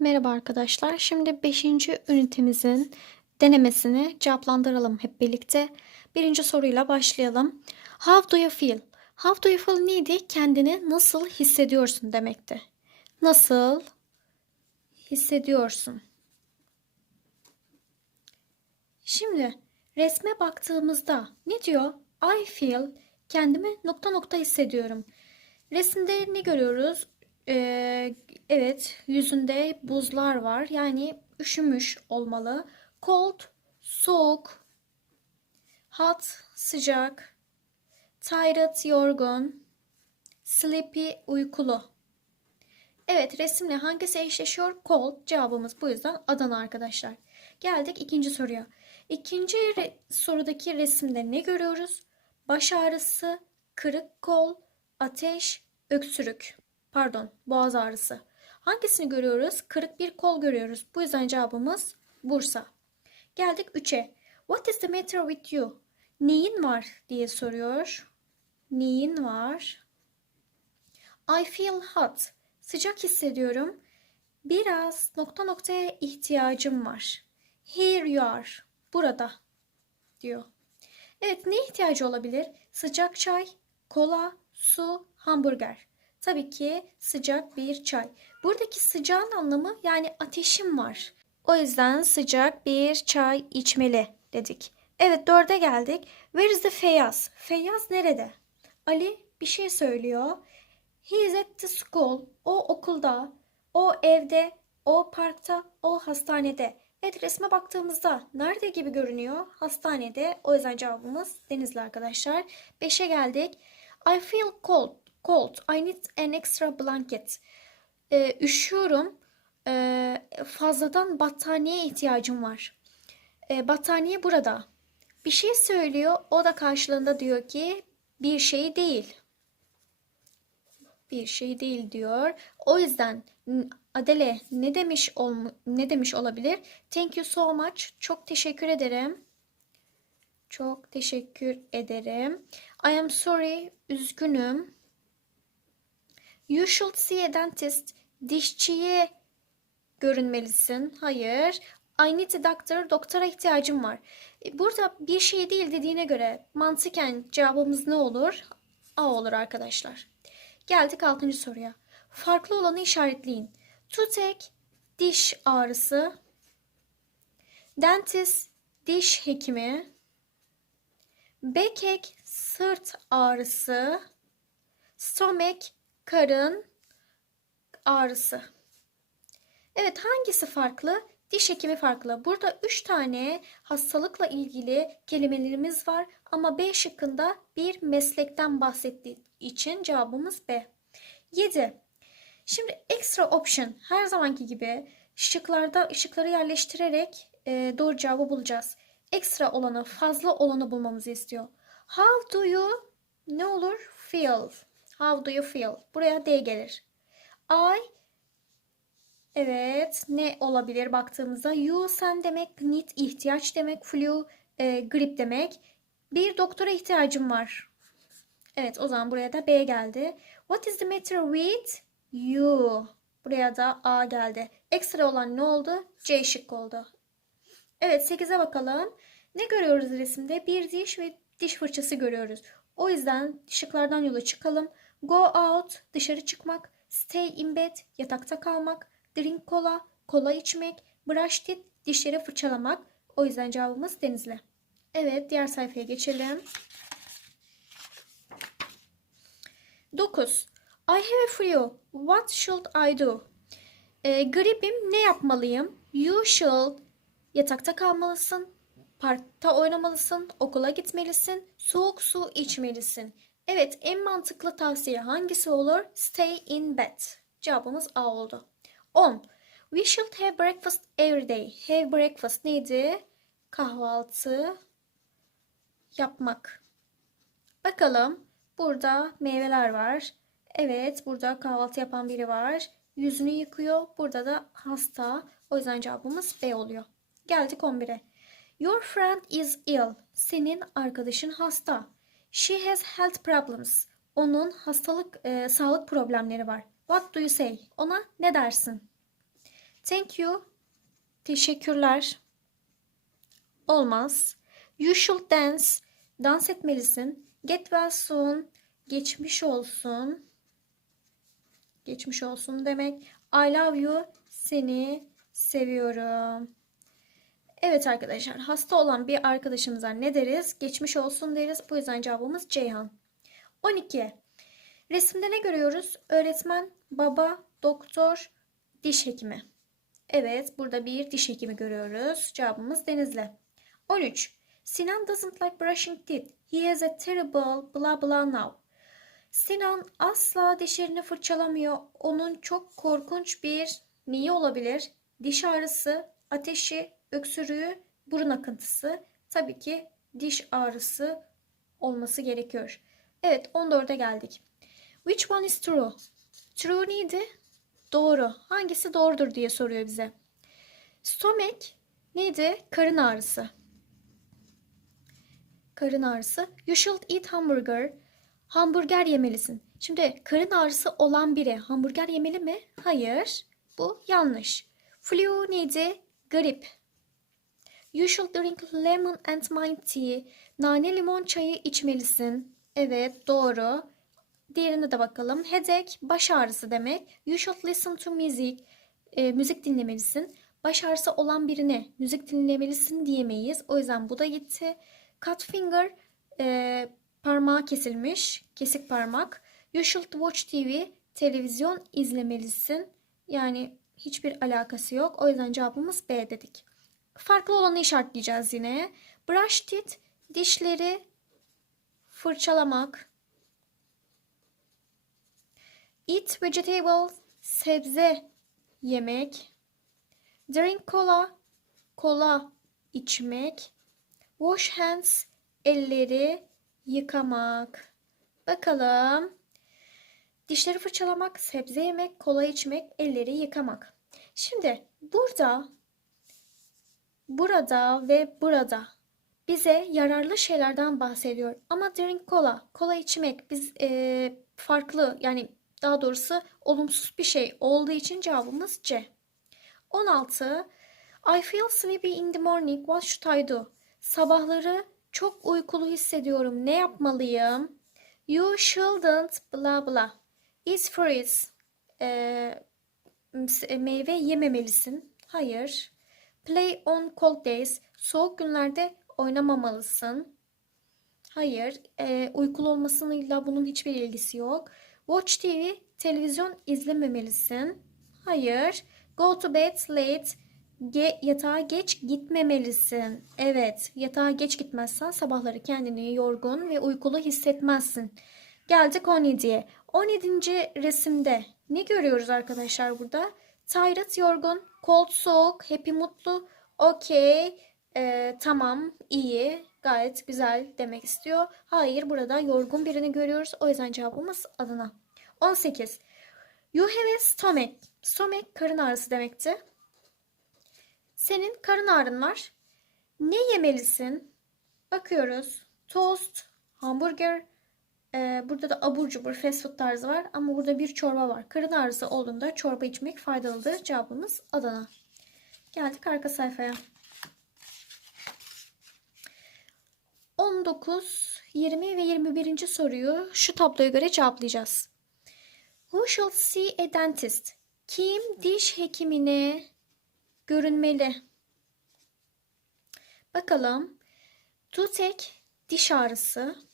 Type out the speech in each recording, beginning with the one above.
Merhaba arkadaşlar. Şimdi 5. ünitemizin denemesini cevaplandıralım hep birlikte. Birinci soruyla başlayalım. How do you feel? How do you feel neydi? Kendini nasıl hissediyorsun demekti. Nasıl hissediyorsun? Şimdi resme baktığımızda ne diyor? I feel kendimi nokta nokta hissediyorum. Resimde ne görüyoruz? Ee, evet, yüzünde buzlar var. Yani üşümüş olmalı. Cold, soğuk. Hot, sıcak. Tired, yorgun. Sleepy, uykulu. Evet, resimle hangisi eşleşiyor? Cold. Cevabımız bu yüzden Adana arkadaşlar. Geldik ikinci soruya. İkinci re- sorudaki resimde ne görüyoruz? Baş ağrısı, kırık kol, ateş, öksürük. Pardon, boğaz ağrısı. Hangisini görüyoruz? Kırık bir kol görüyoruz. Bu yüzden cevabımız Bursa. Geldik 3'e. What is the matter with you? Neyin var diye soruyor. Neyin var? I feel hot. Sıcak hissediyorum. Biraz nokta noktaya ihtiyacım var. Here you are. Burada diyor. Evet ne ihtiyacı olabilir? Sıcak çay, kola, su, hamburger. Tabii ki sıcak bir çay. Buradaki sıcağın anlamı yani ateşim var. O yüzden sıcak bir çay içmeli dedik. Evet dörde geldik. Where is the Feyyaz? Feyyaz nerede? Ali bir şey söylüyor. He is at the school. O okulda, o evde, o parkta, o hastanede. Evet resme baktığımızda nerede gibi görünüyor? Hastanede. O yüzden cevabımız Denizli arkadaşlar. 5'e geldik. I feel cold. Cold. I need an extra blanket. Ee, üşüyorum. Ee, fazladan battaniyeye ihtiyacım var. Ee, battaniye burada. Bir şey söylüyor. O da karşılığında diyor ki bir şey değil bir şey değil diyor. O yüzden Adele ne demiş olmu ne demiş olabilir? Thank you so much. Çok teşekkür ederim. Çok teşekkür ederim. I am sorry. Üzgünüm. You should see a dentist. Dişçiye görünmelisin. Hayır. I need a doctor. Doktora ihtiyacım var. E, Burada bir şey değil dediğine göre mantıken cevabımız ne olur? A olur arkadaşlar. Geldik 6. soruya. Farklı olanı işaretleyin. Toothache, diş ağrısı. Dentist, diş hekimi. Backache, sırt ağrısı. Stomach, karın ağrısı. Evet hangisi farklı? Diş hekimi farklı. Burada 3 tane hastalıkla ilgili kelimelerimiz var ama B şıkkında bir meslekten bahsettiği için cevabımız B. 7. Şimdi extra option her zamanki gibi şıklarda ışıkları yerleştirerek e, doğru cevabı bulacağız. Ekstra olanı, fazla olanı bulmamızı istiyor. How do you ne olur? Feel. How do you feel? Buraya D gelir. I Evet, ne olabilir baktığımızda? You sen demek, need ihtiyaç demek, flu e, grip demek. Bir doktora ihtiyacım var. Evet, o zaman buraya da B geldi. What is the matter with you? Buraya da A geldi. Ekstra olan ne oldu? C şık oldu. Evet, 8'e bakalım. Ne görüyoruz resimde? Bir diş ve diş fırçası görüyoruz. O yüzden şıklardan yola çıkalım. Go out, dışarı çıkmak. Stay in bed, yatakta kalmak. Drink kola, kola içmek. Brush teeth, dişleri fırçalamak. O yüzden cevabımız Denizli. Evet, diğer sayfaya geçelim. 9. I have a flu. What should I do? E, gripim ne yapmalıyım? You should yatakta kalmalısın, parkta oynamalısın, okula gitmelisin, soğuk su içmelisin. Evet, en mantıklı tavsiye hangisi olur? Stay in bed. Cevabımız A oldu. 10. We should have breakfast every day. Have breakfast neydi? Kahvaltı yapmak. Bakalım. Burada meyveler var. Evet, burada kahvaltı yapan biri var. Yüzünü yıkıyor. Burada da hasta. O yüzden cevabımız B oluyor. Geldik 11'e. Your friend is ill. Senin arkadaşın hasta. She has health problems. Onun hastalık, e, sağlık problemleri var. What do you say? Ona ne dersin? Thank you. Teşekkürler. Olmaz. You should dance. Dans etmelisin. Get well soon. Geçmiş olsun. Geçmiş olsun demek. I love you. Seni seviyorum. Evet arkadaşlar hasta olan bir arkadaşımıza ne deriz? Geçmiş olsun deriz. Bu yüzden cevabımız Ceyhan. 12. Resimde ne görüyoruz? Öğretmen, baba, doktor, diş hekimi. Evet burada bir diş hekimi görüyoruz. Cevabımız Denizli. 13. Sinan doesn't like brushing teeth. He has a terrible blah blah now. Sinan asla dişlerini fırçalamıyor. Onun çok korkunç bir neyi olabilir? Diş ağrısı, ateşi, öksürüğü, burun akıntısı. Tabii ki diş ağrısı olması gerekiyor. Evet 14'e geldik. Which one is true? True neydi? Doğru. Hangisi doğrudur diye soruyor bize. Stomach neydi? Karın ağrısı. Karın ağrısı. You should eat hamburger. Hamburger yemelisin. Şimdi karın ağrısı olan biri hamburger yemeli mi? Hayır. Bu yanlış. Flu neydi? Grip. You should drink lemon and mint tea. Nane limon çayı içmelisin. Evet doğru. Diğerine de bakalım. Headache baş ağrısı demek. You should listen to music. E, müzik dinlemelisin. Baş ağrısı olan birine müzik dinlemelisin diyemeyiz. O yüzden bu da gitti. Cut finger e, parmağı kesilmiş. Kesik parmak. You should watch TV. Televizyon izlemelisin. Yani hiçbir alakası yok. O yüzden cevabımız B dedik. Farklı olanı işaretleyeceğiz yine. Brush teeth dişleri fırçalamak. Eat vegetables sebze yemek. Drink cola kola içmek. Wash hands elleri yıkamak. Bakalım. Dişleri fırçalamak, sebze yemek, kola içmek, elleri yıkamak. Şimdi burada burada ve burada bize yararlı şeylerden bahsediyor. Ama drink cola, kola içmek biz e, farklı yani daha doğrusu olumsuz bir şey olduğu için cevabımız C. 16. I feel sleepy in the morning. What should I do? Sabahları çok uykulu hissediyorum. Ne yapmalıyım? You shouldn't blah blah. Eat fruits. Ee, meyve yememelisin. Hayır. Play on cold days. Soğuk günlerde oynamamalısın. Hayır. E, uykulu olmasıyla bunun hiçbir ilgisi yok. Watch TV. Televizyon izlememelisin. Hayır. Go to bed late. Ge yatağa geç gitmemelisin. Evet, yatağa geç gitmezsen sabahları kendini yorgun ve uykulu hissetmezsin. Geldik 17'ye. 17. resimde ne görüyoruz arkadaşlar burada? Tired yorgun, cold soğuk, happy mutlu, okay, e, tamam, iyi, gayet güzel demek istiyor. Hayır burada yorgun birini görüyoruz. O yüzden cevabımız Adana. 18. You have a stomach. Stomach karın ağrısı demekti. Senin karın ağrın var. Ne yemelisin? Bakıyoruz. Toast, hamburger, ee, burada da abur cubur fast food tarzı var ama burada bir çorba var. Karın ağrısı olduğunda çorba içmek faydalıdır. Cevabımız Adana. Geldik arka sayfaya. 19, 20 ve 21. soruyu şu tabloya göre cevaplayacağız. Who should see a dentist? Kim diş hekimine görünmeli? Bakalım. Toothache diş ağrısı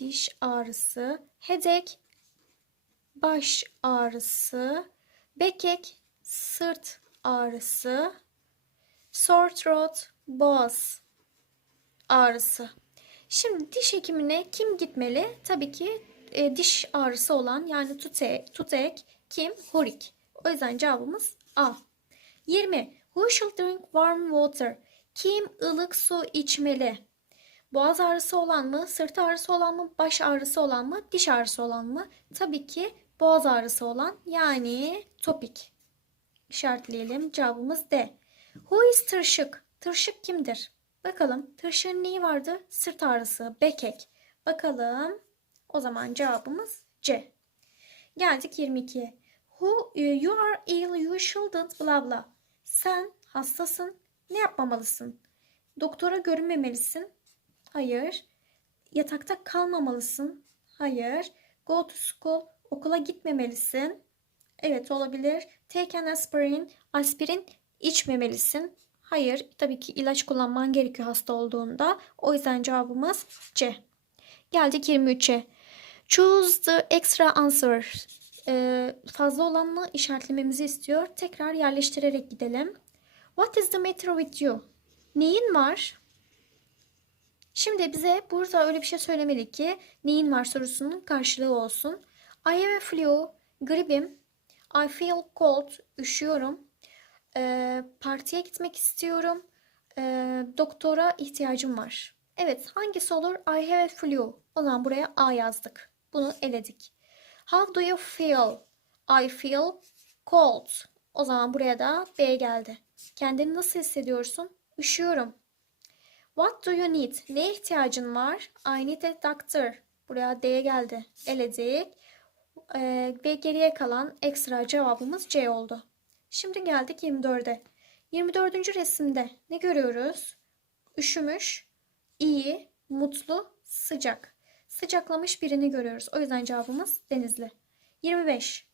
diş ağrısı, headache, baş ağrısı, bekek, sırt ağrısı, sore throat, boğaz ağrısı. Şimdi diş hekimine kim gitmeli? Tabii ki e, diş ağrısı olan yani tute, tutek, kim? Horik. O yüzden cevabımız A. 20. Who should drink warm water? Kim ılık su içmeli? Boğaz ağrısı olan mı, sırt ağrısı olan mı, baş ağrısı olan mı, diş ağrısı olan mı? Tabii ki boğaz ağrısı olan yani topik. İşaretleyelim. Cevabımız D. Who is tırşık? Tırşık kimdir? Bakalım tırşığın neyi vardı? Sırt ağrısı, bekek. Bakalım. O zaman cevabımız C. Geldik 22'ye. Who, e, you are ill, you shouldn't blah blah. Sen hastasın. Ne yapmamalısın? Doktora görünmemelisin. Hayır. Yatakta kalmamalısın. Hayır. Go to school. Okula gitmemelisin. Evet olabilir. Take an aspirin. Aspirin içmemelisin. Hayır. Tabii ki ilaç kullanman gerekiyor hasta olduğunda. O yüzden cevabımız C. Geldik 23'e. Choose the extra answer. Ee, fazla olanla işaretlememizi istiyor. Tekrar yerleştirerek gidelim. What is the matter with you? Neyin var? Şimdi bize burada öyle bir şey söylemeli ki neyin var sorusunun karşılığı olsun. I have a flu, gripim. I feel cold, üşüyorum. Ee, partiye gitmek istiyorum. Ee, doktora ihtiyacım var. Evet, hangisi olur? I have a flu. O zaman buraya A yazdık. Bunu eledik. How do you feel? I feel cold. O zaman buraya da B geldi. Kendini nasıl hissediyorsun? Üşüyorum. What do you need? Neye ihtiyacın var? I need a doctor. Buraya D geldi. Eledik. Ee, ve geriye kalan ekstra cevabımız C oldu. Şimdi geldik 24'e. 24. resimde ne görüyoruz? Üşümüş, iyi, mutlu, sıcak. Sıcaklamış birini görüyoruz. O yüzden cevabımız Denizli. 25.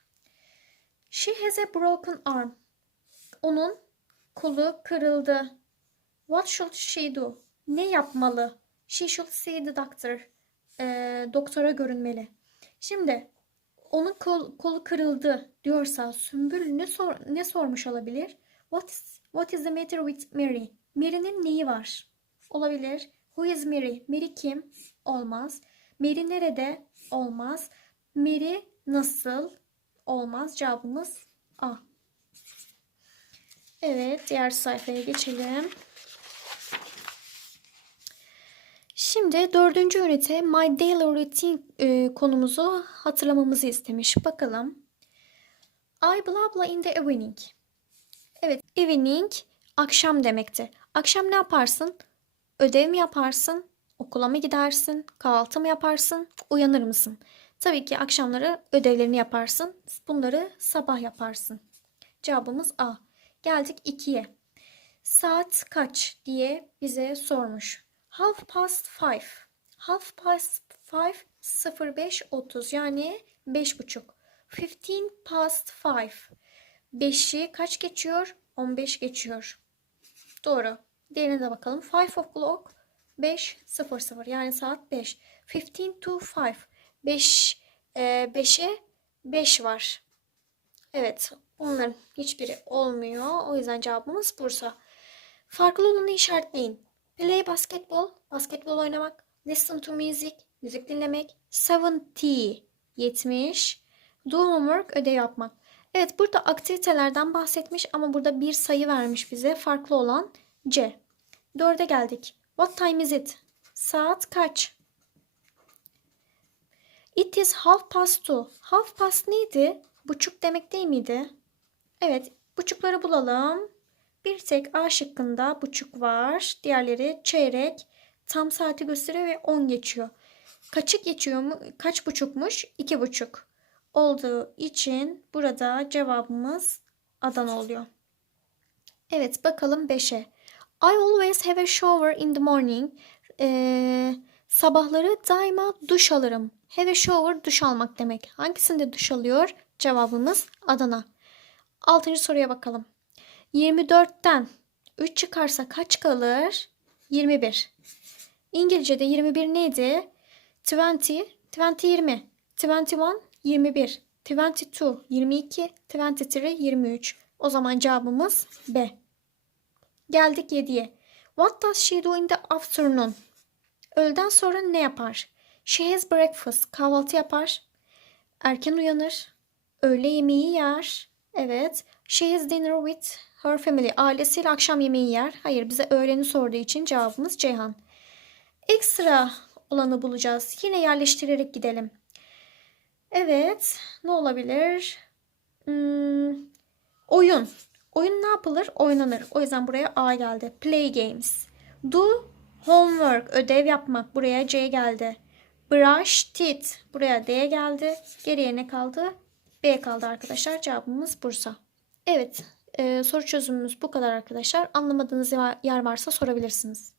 She has a broken arm. Onun kolu kırıldı. What should she do? Ne yapmalı? She should see the doctor. Ee, doktora görünmeli. Şimdi onun kol, kolu kırıldı diyorsa Sümbül ne, sor, ne sormuş olabilir? What is, what is the matter with Mary? Mary'nin neyi var? Olabilir. Who is Mary? Mary kim? Olmaz. Mary nerede? Olmaz. Mary nasıl? Olmaz. Cevabımız A. Evet, diğer sayfaya geçelim. Şimdi dördüncü ünite My Daily Routine e, konumuzu hatırlamamızı istemiş. Bakalım. I blah blah in the evening. Evet, evening akşam demekti. Akşam ne yaparsın? Ödev mi yaparsın? Okula mı gidersin? Kahvaltı mı yaparsın? Uyanır mısın? Tabii ki akşamları ödevlerini yaparsın. Bunları sabah yaparsın. Cevabımız A. Geldik 2'ye. Saat kaç diye bize sormuş. Half past five. Half past five 05.30 yani 5.30. Fifteen past five. 5'i kaç geçiyor? 15 geçiyor. Doğru. Diğerine de bakalım. Five o'clock 5.00 yani saat 5. Fifteen to five. 5 5'e 5 var. Evet. Onların hiçbiri olmuyor. O yüzden cevabımız Bursa. Farklı olanı işaretleyin. Play basketball, basketbol oynamak. Listen to music, müzik dinlemek. 70, 70. Do homework, ödev yapmak. Evet burada aktivitelerden bahsetmiş ama burada bir sayı vermiş bize. Farklı olan C. Dörde geldik. What time is it? Saat kaç? It is half past two. Half past neydi? Buçuk demek değil miydi? Evet, buçukları bulalım. Bir tek A şıkkında buçuk var. Diğerleri çeyrek, tam saati gösteriyor ve 10 geçiyor. Kaçı geçiyor mu? Kaç buçukmuş? İki buçuk. Olduğu için burada cevabımız Adana oluyor. Evet bakalım 5'e. I always have a shower in the morning. Ee, sabahları daima duş alırım. Have a shower duş almak demek. Hangisinde duş alıyor? Cevabımız Adana. Altıncı soruya bakalım. 24'ten 3 çıkarsa kaç kalır? 21. İngilizce'de 21 neydi? 20, 20 20. 21 21. 22 22. 23 23. O zaman cevabımız B. Geldik 7'ye. What does she do in the afternoon? Öğleden sonra ne yapar? She has breakfast. Kahvaltı yapar. Erken uyanır. Öğle yemeği yer. Evet. She has dinner with her family. Ailesiyle akşam yemeği yer. Hayır bize öğleni sorduğu için cevabımız Ceyhan. Ekstra olanı bulacağız. Yine yerleştirerek gidelim. Evet. Ne olabilir? Hmm, oyun. Oyun ne yapılır? Oynanır. O yüzden buraya A geldi. Play games. Do homework. Ödev yapmak. Buraya C geldi. Brush teeth. Buraya D geldi. Geriye ne kaldı? B kaldı arkadaşlar. Cevabımız Bursa. Evet, e, soru çözümümüz bu kadar arkadaşlar. Anlamadığınız yer varsa sorabilirsiniz.